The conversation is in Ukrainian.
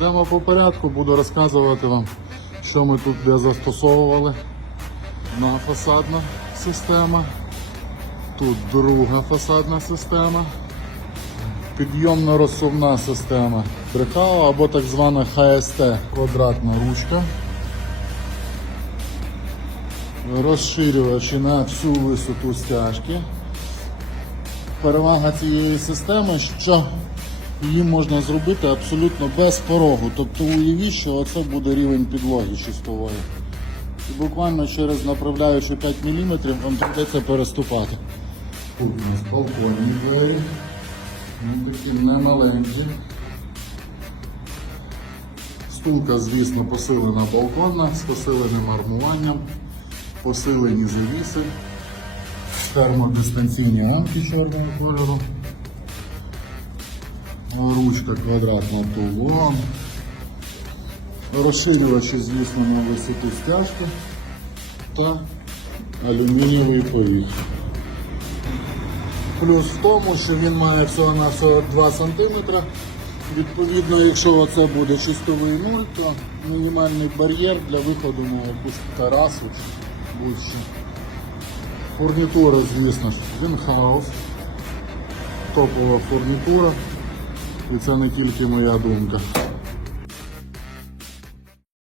Йдемо по порядку, буду розказувати вам, що ми тут де застосовували. На фасадна система. Тут друга фасадна система. Підйомно-розсувна система. Брехау або так звана ХСТ квадратна ручка. Розширювачі на всю висоту стяжки. Перевага цієї системи, що її можна зробити абсолютно без порогу. Тобто уявіть, що оце буде рівень підлоги чистової. І буквально через направляючи 5 мм вам прийдеться переступати. Тут у нас балконні двері. Ну, такі немаленькі. Стулка, звісно, посилена балконна з посиленим армуванням, посилені завіси, термодистанційні рамки чорного кольору, ручка квадратна тулон, розширювачі, звісно, на висоту стяжки та алюмінієвий поріг. Плюс в тому, що він має всього на всього 2 см. Відповідно, якщо це буде чистовий нуль, то мінімальний бар'єр для виходу на якусь терасу будь-що. Фурнітура, звісно Вінхаус. Топова фурнітура. І це не тільки моя думка.